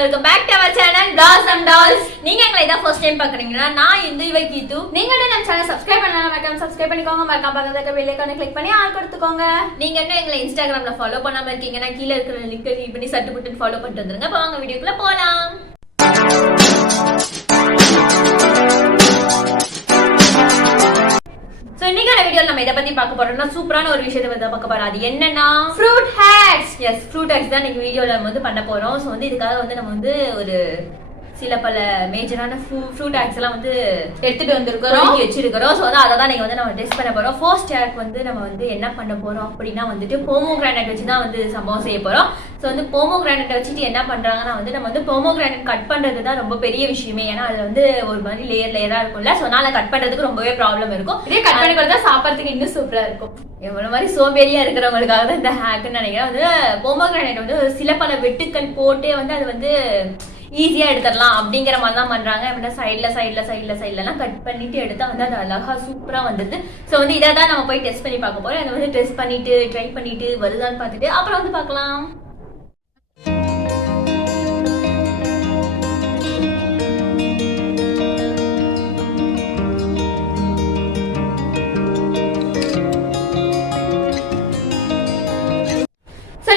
Welcome back to our channel Dolls and Dolls. நீங்க எங்களை இதான் ஃபர்ஸ்ட் டைம் பாக்குறீங்கன்னா நான் இந்த இவ கீது. நீங்க நம்ம சேனல் சப்ஸ்கிரைப் பண்ணலாம், மறக்காம சப்ஸ்கிரைப் பண்ணிக்கோங்க. மறக்காம பக்கத்துல இருக்க பெல் ஐகானை கிளிக் பண்ணி ஆல் கொடுத்துக்கோங்க. நீங்க இன்னும் எங்களை இன்ஸ்டாகிராம்ல ஃபாலோ பண்ணாம இருக்கீங்கன்னா கீழ இருக்கிற லிங்க் கிளிக் பண்ணி சட்டு புட்டு ஃபாலோ பண்ணிட்டு வந்துருங்க. அப்ப வாங்க வீடியோக்குள்ள போலாம். சோ இன்னைக்கான வீடியோல நம்ம இத பத்தி பார்க்க போறோம்னா சூப்பரான ஒரு விஷயத்தை பத்தி பார்க்க போறோம். அது என்னன்னா fruit hacks. Yes, fruit hacks தான் இன்னைக்கு வீடியோல வந்து பண்ண போறோம். சோ வந்து இதுக்காக வந்து நம்ம வந்து ஒரு சில பல மேஜரான ஃப்ரூட் ஹேக்ஸ் எல்லாம் வந்து எடுத்துட்டு வந்திருக்கோம், வச்சிருக்கிறோம். ஸோ வந்து அதை தான் நீங்க வந்து நம்ம டெஸ்ட் பண்ண போறோம். ஃபர்ஸ்ட் ஹேக் வந்து நம்ம வந்து என்ன பண்ண போறோம் அப்படின்னா வந்துட்டு போமோகிரானட் வச்சு தான் வந்து சம்பவம் செய்ய போறோம். ஸோ வந்து போமோகிரானட் வச்சுட்டு என்ன பண்றாங்கன்னா வந்து நம்ம வந்து போமோகிரானட் கட் பண்றது தான் ரொம்ப பெரிய விஷயமே. ஏன்னா அது வந்து ஒரு மாதிரி லேயரா இருக்கும்ல. ஸோ அதனால கட் பண்றதுக்கு ரொம்பவே ப்ராப்ளம் இருக்கும். இதே கட் பண்ணி கொடுத்தா சாப்பிட்றதுக்கு இன்னும் சூப்பரா இருக்கும். எவ்வளவு மாதிரி சோம்பேறியா இருக்கிறவங்களுக்காக தான் இந்த ஹேக்னு நினைக்கிறேன். வந்து போமோகிரானட் வந்து சில பல வெட்டுக்கள் போட்டே வந்து அது வந்து ஈஸியா எடுத்துடலாம் அப்படிங்கிற மாதிரி தான் பண்றாங்க. அப்படின்னா சைட்ல எல்லாம் கட் பண்ணிட்டு எடுத்தா வந்து அது அழகா சூப்பரா வந்தது. சோ வந்து இதை தான் நம்ம போய் டெஸ்ட் பண்ணி பார்க்க போறோம். அதை வந்து டெஸ்ட் பண்ணிட்டு ட்ரை பண்ணிட்டு வருதான்னு பார்த்துட்டு அப்புறம் வந்து பார்க்கலாம்.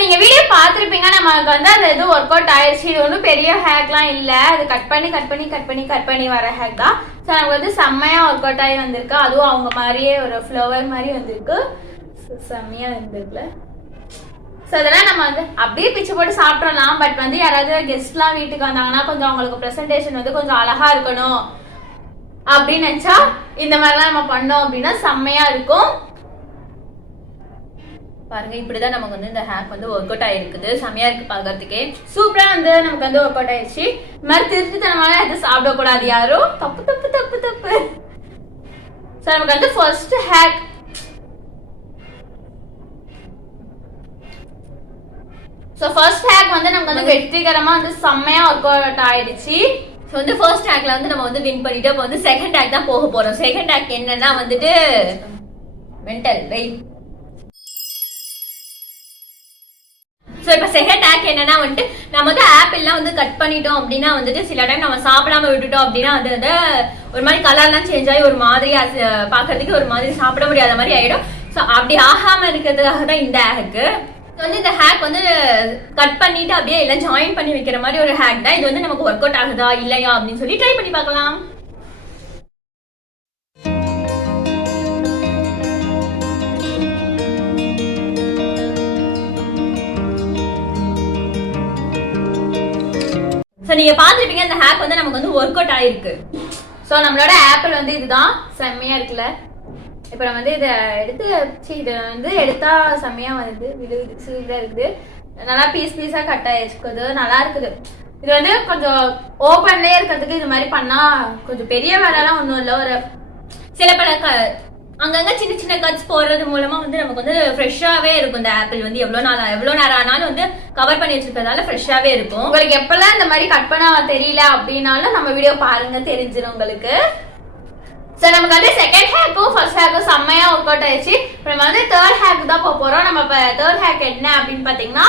நீங்க வீடியோ பாத்திருப்பீங்க. நமக்கு வந்து அது எதுவும் ஒர்க் அவுட் ஆயிடுச்சு. இது ஒன்றும் பெரிய ஹேக்லாம் இல்ல. அது கட் பண்ணி வர ஹேக் தான். ஸோ நமக்கு வந்து செம்மையா ஒர்க் அவுட் ஆகி வந்திருக்கு. அதுவும் அவங்க மாதிரியே ஒரு ஃப்ளவர் மாதிரி வந்திருக்கு. செம்மையா வந்திருக்குல. ஸோ அதெல்லாம் நம்ம வந்து அப்படியே பிச்சு போட்டு சாப்பிடலாம். பட் வந்து யாராவது கெஸ்ட்லாம் வீட்டுக்கு வந்தாங்கன்னா கொஞ்சம் அவங்களுக்கு ப்ரெசன்டேஷன் வந்து கொஞ்சம் அழகா இருக்கணும் அப்படின்னு நினைச்சா இந்த மாதிரிலாம் நம்ம பண்ணோம் அப்படின்னா செம்மையா இருக்கும். பாருங்க, இப்படிதான் நமக்கு வந்து இந்த ஹேக் வந்து ஒர்க் அவுட் ஆயிருக்குது. செமையா இருக்கு பாக்கிறதுக்கே. சூப்பரா வந்து நமக்கு வந்து ஒர்க் அவுட் ஆயிடுச்சு. இந்த மாதிரி திருட்டுத்தனமான எதுவும் சாப்பிடக்கூடாது யாரும். தப்பு. சோ நமக்கு வந்து first hack. So first hack வந்து நமக்கு வந்து வெற்றிகரமா வந்து செம்மையா ஒர்க் அவுட் ஆயிடுச்சு. ஸோ வந்து ஃபர்ஸ்ட் ஹேக்ல வந்து நம்ம வந்து வின் பண்ணிட்டு இப்போ வந்து செகண்ட் ஹேக் தான் போக போறோம். செகண்ட் ஹேக் என்னன்னா வந்துட்டு மென்டல் வெயிட். ஸோ இப்போ செகண்ட் ஹேக் என்னன்னா வந்துட்டு நம்ம வந்து ஆப்பிள்லாம் வந்து கட் பண்ணிட்டோம் அப்படின்னா வந்துட்டு சில டைம் நம்ம சாப்பிடாம விட்டுட்டோம் அப்படின்னா அது வந்து ஒரு மாதிரி கலர்லாம் சேஞ்ச் ஆகி ஒரு மாதிரி பார்க்கறதுக்கு ஒரு மாதிரி சாப்பிட முடியாத மாதிரி ஆயிடும். ஸோ அப்படி ஆகாம இருக்கிறதுக்காக தான் இந்த ஹேக்கு. வந்து இந்த ஹேக் வந்து கட் பண்ணிட்டு அப்படியே எல்லாம் ஜாயின் பண்ணி வைக்கிற மாதிரி ஒரு ஹேக் தான். இது வந்து நமக்கு ஒர்க் அவுட் ஆகுதா இல்லையா அப்படின்னு சொல்லி ட்ரை பண்ணி பார்க்கலாம். ஸோ நீங்க பாத்துருப்பீங்க இந்த ஹேக் வந்து நமக்கு வந்து ஒர்க் அவுட் ஆயிருக்கு. ஸோ நம்மளோட ஆப்பிள் வந்து இதுதான். செம்மையா இருக்குல்ல. இப்போ நம்ம வந்து இதை இதை வந்து எடுத்தா செம்மையா வருது. இது சூப்பரா இருக்குது. நல்லா பீஸா கட் ஆயிருக்குது. நல்லா இருக்குது. இது வந்து கொஞ்சம் ஓப்பன்லயே இருக்கிறதுக்கு இது மாதிரி பண்ணா கொஞ்சம் பெரிய வேலைலாம் ஒன்றும் இல்லை. ஒரு சில பல அங்கங்க சின்ன சின்ன கட்ஸ் போடுறது மூலமா வந்து நமக்கு வந்து ஃப்ரெஷ்ஷாவே இருக்கும். இந்த ஆப்பிள் வந்து எவ்வளவு நேரம் ஆனாலும் வந்து கவர் பண்ணி வச்சிருக்கிறதால ஃப்ரெஷ்ஷாவே இருக்கும். உங்களுக்கு எப்பெல்லாம் இந்த மாதிரி கட் பண்ண தெரியல அப்படின்னாலும் நம்ம வீடியோ பாருங்க, தெரிஞ்சிடும் உங்களுக்கு. சோ நமக்கு வந்து செகண்ட் ஹேக்கும் ஃபர்ஸ்ட் ஹேக்கும் செம்மையா ஒர்க் அவுட் ஆயிடுச்சு. இப்போ நம்ம வந்து தேர்ட் ஹேக் தான் போக போறோம். நம்ம இப்போ தேர்ட் ஹேக் என்ன அப்படின்னு பாத்தீங்கன்னா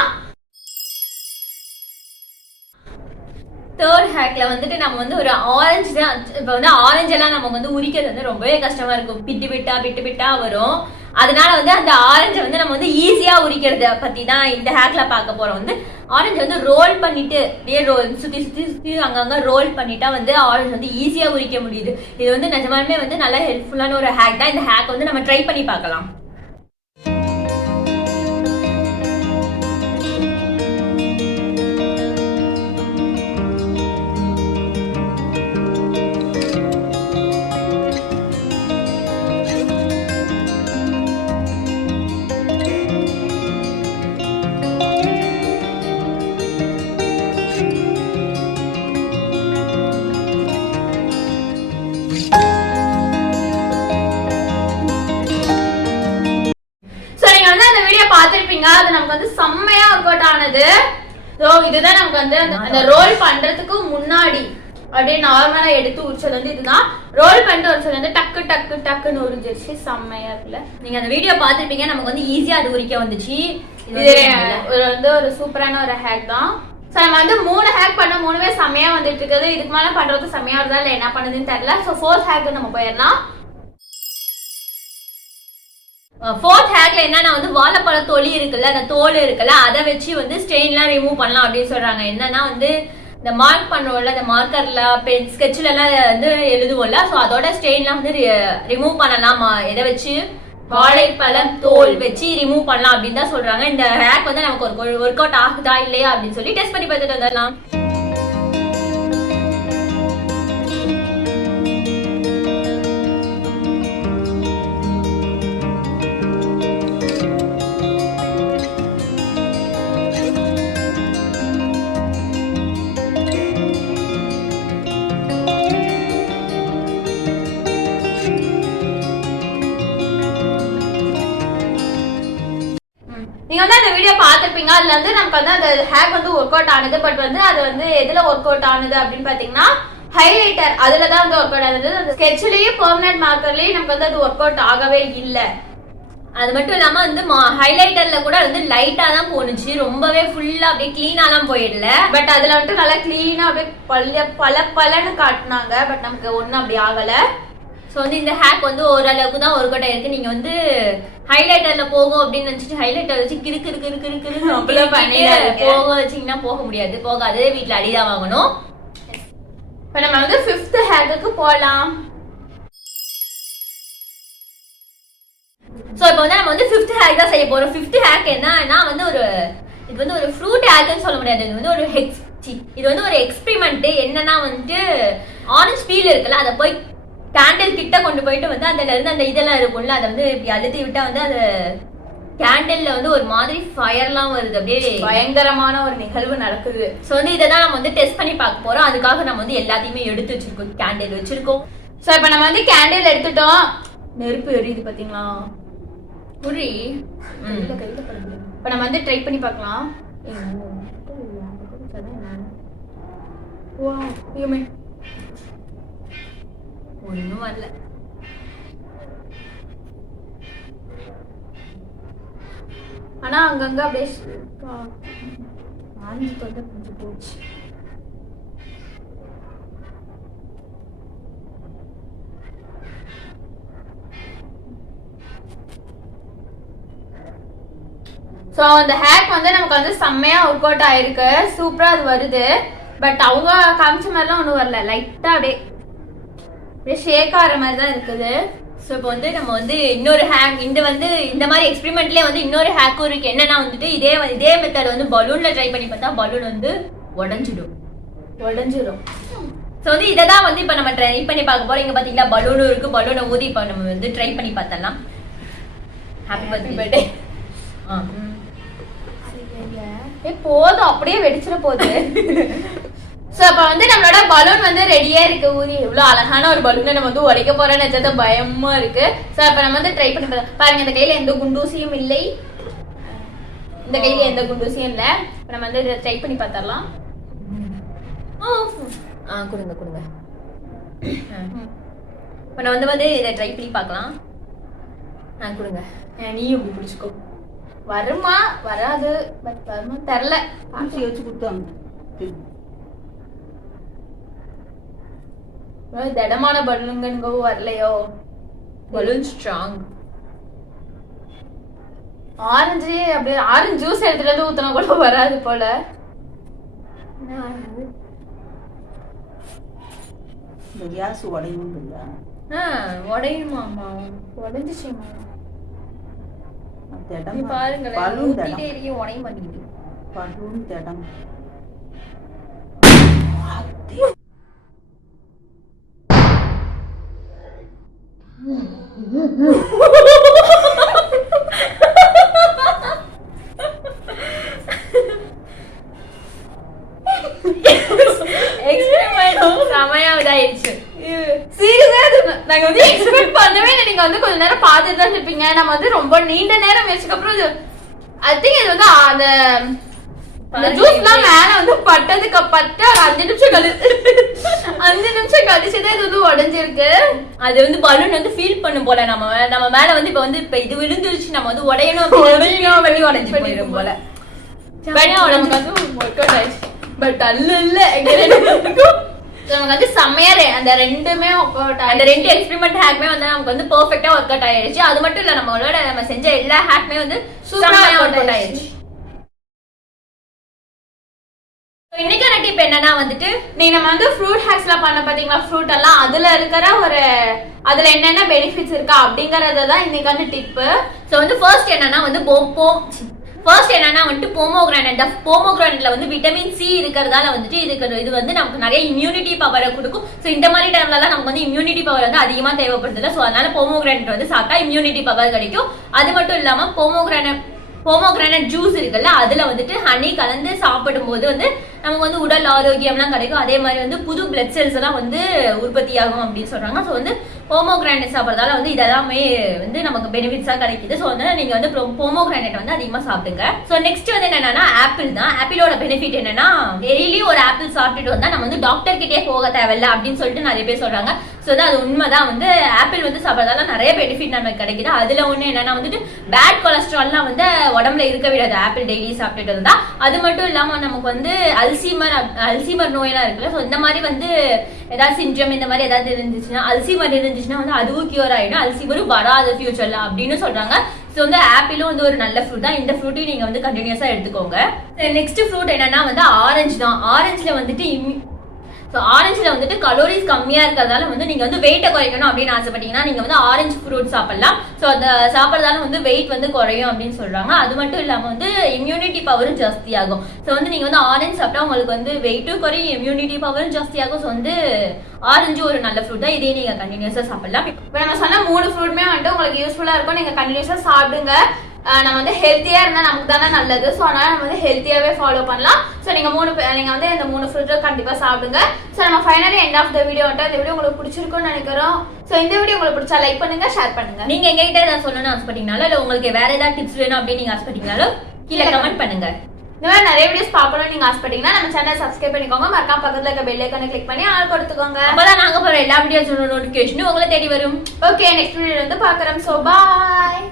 தேர்ட் ஹேக்ல வந்துட்டு நம்ம வந்து ஒரு ஆரஞ்சு தான். இப்போ வந்து ஆரஞ்சு எல்லாம் நமக்கு வந்து உரிக்கிறது வந்து ரொம்பவே கஷ்டமா இருக்கும். பிட்டு பிட்டா வரும். அதனால வந்து அந்த ஆரஞ்சை வந்து நம்ம வந்து ஈஸியா உரிக்கிறத பத்தி தான் இந்த ஹேக்ல பார்க்க போறோம். வந்து ஆரஞ்சு வந்து ரோல் பண்ணிட்டு சுத்தி அங்கங்க ரோல் பண்ணிட்டா வந்து ஆரஞ்சு வந்து ஈஸியா உரிக்க முடியுது. இது வந்து நிஜமாலுமே வந்து நல்ல ஹெல்ப்ஃபுல்லான ஒரு ஹேக் தான். இந்த ஹேக் வந்து நம்ம ட்ரை பண்ணி பார்க்கலாம். பாத்திருப்பீங்க. அது நமக்கு வந்து செம்மையா ஒர்க் அவுட் ஆனது. சோ இதுதான் நமக்கு வந்து அந்த ரோல் பண்றதுக்கு முன்னாடி அப்படியே நார்மலா எடுத்து உரிச்சது வந்து இதுதான். ரோல் பண்ணிட்டு உரிச்சது வந்து டக்குன்னு உரிஞ்சிருச்சு. செம்மையா இருக்குல்ல. நீங்க அந்த வீடியோ பாத்திருப்பீங்க. நமக்கு வந்து ஈஸியா அது உரிக்க வந்துச்சு. இது வந்து ஒரு சூப்பரான ஒரு ஹேக் தான். சோ நம்ம வந்து 3 ஹேக் பண்ண 3மே செமையா வந்துட்டு இருக்குது. இதுக்கு மேல பண்றது செமையா இருந்தா இல்ல என்ன பண்ணுதுன்னு தெரியல. சோ 4th ஹேக் நம்ம போயிடலாம். 4th ஹேக்ல என்னன்னா வந்து வாழைப்பழ தோல் இருக்குல்ல, அந்த தோல் இருக்குல்ல, அதை வச்சு வந்து ஸ்டெயின்லாம் ரிமூவ் பண்ணலாம் அப்படின்னு சொல்றாங்க. என்னன்னா வந்து இந்த மார்க் பண்ணுவோம்ல, இந்த மார்க்கர்ல பென் ஸ்கெட்ச்ல எல்லாம் வந்து எழுதுவோம்ல, ஸோ அதோட ஸ்டெயின்லாம் வந்து ரிமூவ் பண்ணலாம். எதை வச்சு? வாழைப்பழம் தோல் வச்சு ரிமூவ் பண்ணலாம் அப்படின்னு தான் சொல்றாங்க. இந்த ஹேக் வந்து நமக்கு ஒரு ஒர்க் அவுட் ஆகுதா இல்லையா அப்படின்னு சொல்லி டெஸ்ட் பண்ணி பார்த்துட்டு வந்துடலாம். நீங்க வந்து அந்த வீடியோ பாத்துருப்பீங்க. அதுல வந்து நமக்கு வந்து அந்த ஹேக் வந்து ஒர்க் அவுட் ஆனது. பட் வந்து அது வந்து எதுல ஒர்க் அவுட் ஆனது அப்படின்னு பாத்தீங்கன்னா ஹைலைட்டர், அதுலதான் வந்து ஒர்க் அவுட் ஆனது. அந்த ஸ்கெட்ச்லயே பெர்மனன்ட் மார்க்கர்லயே நமக்கு வந்து அது ஒர்க் அவுட் ஆகவே இல்ல. அது மட்டும் இல்லாம வந்து ஹைலைட்டர்ல கூட வந்து லைட்டா தான் போனுச்சு, ரொம்பவே ஃபுல்லா அப்படியே கிளீனாலாம் போயிடல. பட் அதுல வந்துட்டு நல்லா கிளீனா அப்படியே பலன்னு காட்டினாங்க. பட் நமக்கு ஒண்ணும் அப்படி ஆகல. ஸோ வந்து இந்த ஹேக் வந்து ஓரளவுக்கு தான் ஒர்க் அவுட் ஆயிருக்கு. நீங்க வந்து ஹைலைட்டர்ல போகும் அப்படின்னு நினைச்சிட்டு ஹைலைட்டர் வச்சு கிரு போக வச்சீங்கன்னா போக முடியாது, போகாது, வீட்டுல அடிதான் வாங்கணும். இப்ப நம்ம வந்து 5th ஹேக்குக்கு போலாம். சோ இப்போ வந்து நம்ம வந்து 5th ஹேக் தான் செய்ய போறோம். 5th ஹேக் என்னன்னா வந்து இது வந்து ஒரு ஃப்ரூட் ஹேக்னு சொல்ல முடியாது. இது வந்து இது வந்து ஒரு எக்ஸ்பெரிமெண்ட். என்னன்னா வந்து ஆரஞ்சு பீல் இருக்குல்ல, அதை போய் கேண்டில் கிட்ட கொண்டு போயிட்டு வந்து அதுல இருந்து அந்த இதெல்லாம் இருக்கும்ல, அதை வந்து இப்படி அழுத்தி விட்டா வந்து அது கேண்டில்ல வந்து ஒரு மாதிரி ஃபயர்லாம் வருது, அப்படியே பயங்கரமான ஒரு நிகழ்வு நடக்குது. சோ வந்து இதை தான் நம்ம வந்து டெஸ்ட் பண்ணி பார்க்க போறோம். அதுக்காக நம்ம வந்து எல்லாத்தையுமே எடுத்து வச்சிருக்கோம், கேண்டில் வச்சிருக்கோம். சோ இப்போ நம்ம வந்து கேண்டில் எடுத்துட்டோம். நெருப்பு எரியுது பாத்தீங்களா? புரி இப்ப நம்ம வந்து ட்ரை பண்ணி பார்க்கலாம். ஒண்ணும் வரல. ஆனா அங்கங்க அப்படியே ஆரஞ்சு தொண்டை கொஞ்சம் போச்சு. ஸோ அந்த ஹேக் வந்து நமக்கு வந்து செம்மையா ஒர்க் அவுட் ஆயிருக்கு. சூப்பரா அது வருது. பட் அவங்க காமிச்ச மாதிரிலாம் ஒன்றும் வரல. லைட்டா அப்படியே ஷேக் ஆகிற மாதிரி தான் இருக்குது. ஸோ இப்போ வந்து நம்ம வந்து இன்னொரு ஹேக், இந்த மாதிரி எக்ஸ்பெரிமெண்ட்லேயே வந்து இன்னொரு ஹேக்கும் இருக்கு. என்னன்னா வந்துட்டு இதே மெத்தட் வந்து பலூன்ல ட்ரை பண்ணி பார்த்தா பலூன் வந்து உடஞ்சிடும். ஸோ வந்து இதை தான் வந்து இப்போ நம்ம ட்ரை பண்ணி பார்க்க போறோம். இங்க பாத்தீங்களா பலூனும் இருக்கு, பலூனை ஊதி இப்போ நம்ம வந்து ட்ரை பண்ணி பார்த்தலாம். Happy birthday. போதும், அப்படியே வெடிச்சிட போகுது. சோ அப்ப வந்து நம்மளோட பலூன் வந்து ரெடியா இருக்கு. ஊதி எவ்வளவு அழகான ஒரு பலூனை நம்ம வந்து உடைக்க போறோம்னு நினைச்சது பயமா இருக்கு. சோ அப்ப நம்ம வந்து ட்ரை பண்ணி பாருங்க. இந்த கையில எந்த குண்டூசியும் இல்லை, இந்த கையில எந்த குண்டூசியும் இல்ல. நம்ம வந்து இதை ட்ரை பண்ணி பார்த்தரலாம். கொடுங்க இப்ப நான் வந்து இதை ட்ரை பண்ணி பார்க்கலாம். கொடுங்க, நீயும் இப்படி பிடிச்சுக்கோ. வருமா வராது, பட் வருமா தெரியல. வச்சு கொடுத்தாங்க. திடமான பலூன்கோ வரலையோ. Balloon strong. ஆரஞ்சு அப்படியே ஆரஞ்சு ஜூஸ் எடுத்துட்டு வந்து ஊத்தினா கூட வராது போல. இந்த கேஸ் உடையும் இல்ல. உடையுமாமா? உடைஞ்சிச்சுமா? பாருங்களேன், பலூன் உடைய மாட்டேங்குது. பலூன் தடம். நாங்க வந்து எக்ஸ்பெக்ட் பண்ணவே இல்லை. நீங்க வந்து கொஞ்ச நேரம் பார்த்துட்டு தான் இருப்பீங்க. நம்ம வந்து ரொம்ப நீண்ட நேரம் வச்சுக்கு அப்புறம் ஐ திங்க் இது வந்து அந்த ஜூஸ்லாம் மேல வந்து பட்டதுக்கு பட்டு 5 நிமிஷம் கழிச்சுதான் இது வந்து உடைஞ்சிருக்கு. அது வந்து பலூன் வந்து ஃபீல் பண்ணும் போல. நம்ம மேல வந்து இப்ப இது விழுந்துருச்சு, நம்ம வந்து உடையணும் உடைஞ்சு போயிடும் போல. நமக்கு வந்து ஒர்க் அவுட் ஆயிடுச்சு. பட் அல்ல இல்ல எங்க ரெண்டு பேருக்கும் நமக்கு வந்து செம்மையா அந்த ரெண்டுமே ஒர்க் அவுட் அந்த ரெண்டு எக்ஸ்பெரிமெண்ட் ஹேக்மே வந்து நமக்கு வந்து பெர்ஃபெக்ட்டா ஒர்க் அவுட் ஆயிருச்சு. அது மட்டும் இல்ல நம்மளோட நம்ம செஞ்ச எல்லா ஹேக்மே வந்து சூப்பரா ஒர்க் அவுட் ஆயிருச்சு. இன்னைக்கான டிப் என்னன்னா வந்துட்டு நம்ம வந்து ஃப்ரூட் ஹேக்ஸ்லாம் பண்ண பாத்தீங்களா, ஃப்ரூட் எல்லாம் அதுல இருக்கிற அதுல என்னென்ன பெனிஃபிட்ஸ் இருக்கா அப்படிங்கறத தான் இன்னைக்கு வந்து டிப். சோ வந்து ஃபர்ஸ்ட் என்னன்னா வந்து போமோகிரானட். போமோகிரானட்ல வந்து விட்டமின் சி இருக்கிறதால வந்துட்டு இது வந்து நமக்கு நிறைய இம்யூனிட்டி பவரை கொடுக்கும். சோ இந்த மாதிரி டைம்ல எல்லாம் நமக்கு வந்து இம்யூனிட்டி பவர் வந்து அதிகமா தேவைப்படுது. சோ அதனால போமோகிரானட் வந்து சாப்பிட்டா இம்யூனிட்டி பவர் கிடைக்கும். அது மட்டும் இல்லாம போமோகிரானட் ஜூஸ் இருக்குல்ல, அதுல வந்துட்டு ஹனி கலந்து சாப்பிடும் போது வந்து நமக்கு வந்து உடல் ஆரோக்கியம்லாம் கிடைக்கும். அதே மாதிரி வந்து புது பிளட் செல்ஸ் எல்லாம் வந்து உற்பத்தி ஆகும் அப்படின்னு சொல்றாங்க. ஸோ வந்து போமோகிரானட் சாப்பிட்றதால வந்து இதெல்லாமே வந்து நமக்கு பெனிஃபிட்ஸா கிடைக்குது. ஸோ வந்து நீங்க வந்து போமோகிரானட் வந்து அதிகமா சாப்பிடுங்க. ஸோ நெக்ஸ்ட் வந்து என்னன்னா ஆப்பிள் தான். ஆப்பிளோட பெனிஃபிட் என்னன்னா டெய்லி ஒரு ஆப்பிள் சாப்பிட்டுட்டு வந்தா நம்ம வந்து டாக்டர் கிட்டே போக தேவையில்ல அப்படின்னு சொல்லிட்டு நிறைய பேர் சொல்றாங்க. ஸோ அது உண்மைதான். வந்து ஆப்பிள் வந்து சாப்பிட்றதால நிறைய பெனிஃபிட் நமக்கு கிடைக்குது. அதுல ஒண்ணு என்னன்னா வந்துட்டு பேட் கொலஸ்ட்ரால்லாம் வந்து உடம்புல இருக்க விடாது ஆப்பிள் டெய்லி சாப்பிட்டுட்டு இருந்தா. அது மட்டும் இல்லாம நமக்கு வந்து அல்சீமர் நோயெல்லாம் இருக்குல்ல, ஸோ இந்த மாதிரி வந்து ஏதாவது சிண்ட்ரம் இந்த மாதிரி ஏதாவது இருந்துச்சுன்னா அல்சீமர் இருந்துச்சுன்னா வந்து அதுவும் கியூர் ஆயிடும். அல்சீமரும் வராது ஃபியூச்சர்ல அப்படின்னு சொல்றாங்க. ஸோ வந்து ஆப்பிளும் வந்து ஒரு நல்ல ஃப்ரூட் தான். இந்த ஃப்ரூட்டையும் நீங்க வந்து கண்டினியூஸா எடுத்துக்கோங்க. நெக்ஸ்ட் ஃப்ரூட் என்னன்னா வந்து ஆரஞ்சு தான். ஆரஞ்சுல வந்துட்டு ஆரஞ்சுல வந்துட்டு கலோரிஸ் கம்மியா இருக்கிறதால வந்து நீங்க வந்து வெயிட்டை குறைக்கணும் அப்படின்னு ஆசைப்பட்டீங்கன்னா நீங்க வந்து ஆரஞ்சு ஃப்ரூட் சாப்பிடலாம். ஸோ அந்த சாப்பிட்றதால வந்து வெயிட் வந்து குறையும் அப்படின்னு சொல்றாங்க. அது மட்டும் இல்லாம வந்து இம்யூனிட்டி பவரும் ஜாஸ்தி ஆகும். ஸோ வந்து நீங்க வந்து ஆரஞ்சு சாப்பிட்டா உங்களுக்கு வந்து வெயிட்டும் குறையும், இம்யூனிட்டி பவரும் ஜாஸ்தி ஆகும். ஸோ வந்து ஆரஞ்சு ஒரு நல்ல ஃப்ரூட் தான். இதே நீங்க கண்டினியூஸா சாப்பிடலாம். இப்போ நம்ம சொன்ன 3 ஃப்ரூட்மே வந்துட்டு உங்களுக்கு யூஸ்ஃபுல்லா இருக்கும். நீங்க கண்டினியூஸா சாப்பிடுங்க. நம்ம வந்து ஹெல்த்தியா இருந்தா நமக்கு தானே நல்லது. ஸோ அதனால நம்ம வந்து ஹெல்த்தியாவே ஃபாலோ பண்ணலாம். ஸோ நீங்க வந்து இந்த 3 ஃப்ரூட்டை கண்டிப்பா சாப்பிடுங்க. ஸோ நம்ம finally end of the video வந்துட்டு இந்த வீடியோ உங்களுக்கு பிடிச்சிருக்கும்னு நினைக்கிறோம். ஸோ இந்த வீடியோ உங்களுக்கு பிடிச்சா லைக் பண்ணுங்க, ஷேர் பண்ணுங்க. நீங்க எங்ககிட்ட ஏதாவது சொல்லணும்னு ஆசைப்பட்டீங்கனாலும் இல்ல உங்களுக்கு வேற ஏதாவது டிப்ஸ் வேணும் அப்படின்னு நீங்க ஆசைப்பட்டீங்கனாலும் கீழே கமெண்ட் பண்ணுங்க. இந்த மாதிரி நிறைய வீடியோஸ் பார்க்கணும்னு நீங்க ஆசைப்பட்டீங்கன்னா நம்ம சேனல் சப்ஸ்கிரைப் பண்ணிக்கோங்க. மறக்காம பக்கத்துல இருக்க பெல் ஐகானை கிளிக் பண்ணி ஆல் கொடுத்துக்கோங்க. அப்பதான் நாங்க போற எல்லா வீடியோஸோட நோட்டிபிகேஷனும் உங்களை தேடி வரும். ஓகே, நெக்ஸ்ட் வீடியோ வந்து பார்க்கறோம். சோ பாய்.